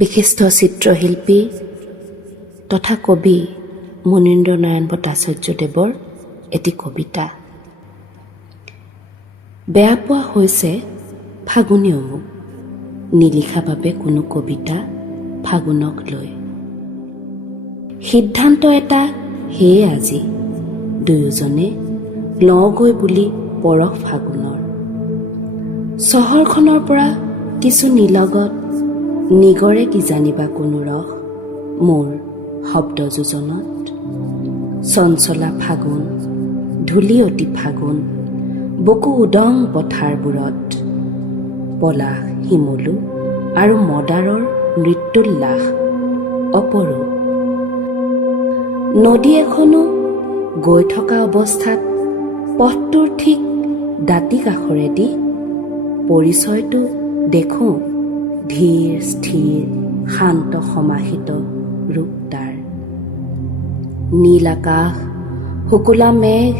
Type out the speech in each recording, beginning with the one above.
বিশিষ্ট চিত্ৰশিল্পী তথা কবি মুনীন্দ্ৰ নাৰায়ণ ভট্টাচাৰ্যদেৱৰ এটি কবিতা। বেয়া পোৱা হৈছে ফাগুনী অমুক, নিলিখা বাবে কোনো কবিতা ফাগুনক লৈ। সিদ্ধান্ত এটা সেয়ে আজি দুয়োজনে লওঁগৈ বুলি পৰশ ফাগুনৰ। চহৰখনৰ পৰা কিছু নিলগত নিগৰে কি জানিবা কোনো ৰস মোৰ শব্দ যোজনত। চঞ্চলা ফাগুন, ধূলি অতি ফাগুন, বুকু উদং পথাৰবোৰত। পলাশ শিমলু আৰু মদাৰৰ নৃত্যোল্লাস অপৰূপ। নদী এখনো গৈ থকা অৱস্থাত পথটোৰ ঠিক দাঁতি কাষৰেদি পৰিচয়টো দেখোঁ ধীৰ স্থিৰ শান্ত সমাহিত ৰূপ তাৰ। নীল আকাশ, শুকুলা মেঘ,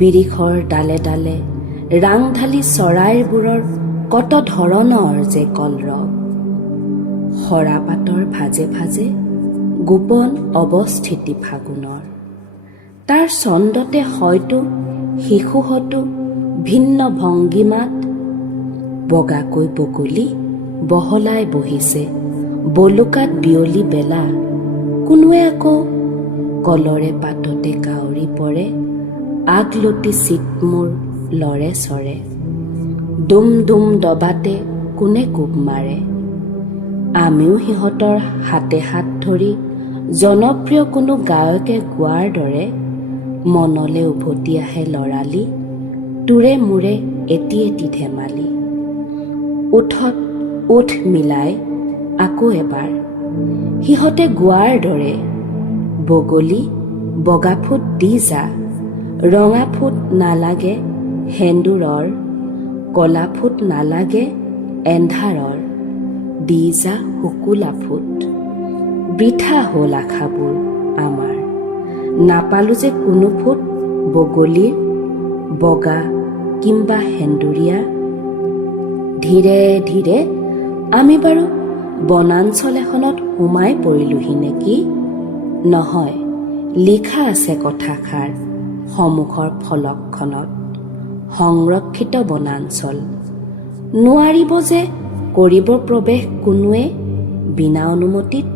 বিৰিখৰ ডালে ডালে ৰাংঢালী চৰাইবোৰৰ কত ধৰণৰ যে কলৰৱ। সৰা পাতৰ ভাজে ভাজে গোপন অৱস্থিতি ফাগুনৰ। তাৰ ছন্দতে হয়তো শিশুহতো ভিন্ন ভংগীমাত বগাকৈ বগলী বহলাই বহিছে বলুকাত বিয়লি বেলা। কোনোৱে আকৌ কলৰে পাততে কাউৰী পৰে, আগলতি চিতমূৰ লৰে চৰে। দুম দুম দবাতে কোনে কোব মাৰে। আমিও সিহঁতৰ হাতে হাত ধৰি জনপ্ৰিয় কোনো গায়কে গোৱাৰ দৰে মনলে উভতি আহে লৰালি, তোৰে মোৰে এটি এটি ধেমালি। ওঠত ওঠ মিলাই আকৌ এবাৰ সিহঁতে গোৱাৰ দৰে, বগলী বগা ফুট দি যা, ৰঙা ফুট নালাগে সেন্দুৰৰ, কলা ফুট নালাগে এন্ধাৰৰ, দি যা শুকুলা ফুট। বৃথা হ'ল আশাবোৰ আমাৰ, নাপালো যে কোনো ফুট বগলীৰ বগা কিম্বা সেন্দুৰীয়া। ধীৰে ধীৰে আমি বাৰু বনাঞ্চল এখনত সোমাই পৰিলোহি নেকি? নহয়, লিখা আছে কথাষাৰ সন্মুখৰ ফলকখনত, সংৰক্ষিত বনাঞ্চল। নোৱাৰিব যে কৰিব প্ৰৱেশ কোনোৱে বিনা অনুমতিত।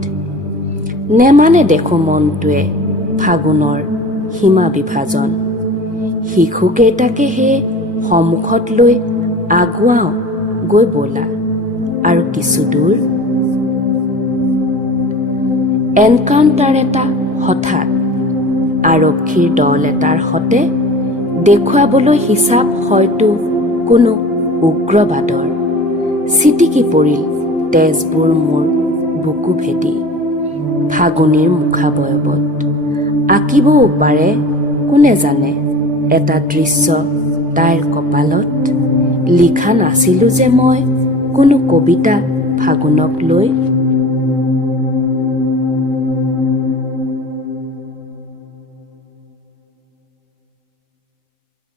নেমানে দেখো মনটোৱে ফাগুনৰ সীমা বিভাজন। শিশুকেইটাকে হে সন্মুখত লৈ আগুৱাওঁ গৈ বলা আৰু কিছু দূৰ। এনকাউণ্টাৰ এটা হঠাৎ আৰক্ষীৰ দল এটাৰ সতে দেখুৱাবলৈ হিচাপ হয়তো কোনো উগ্ৰবাদৰ। চিটিকি পৰিল তেজবোৰ মোৰ বুকু ভেদি। ফাগুনীৰ মুখাবয়বত আঁকিবও পাৰে কোনে জানে এটা দৃশ্য তাইৰ কপালত। লিখা নাছিলো যে মই কোনো কবিতা ফাগুনক লৈ।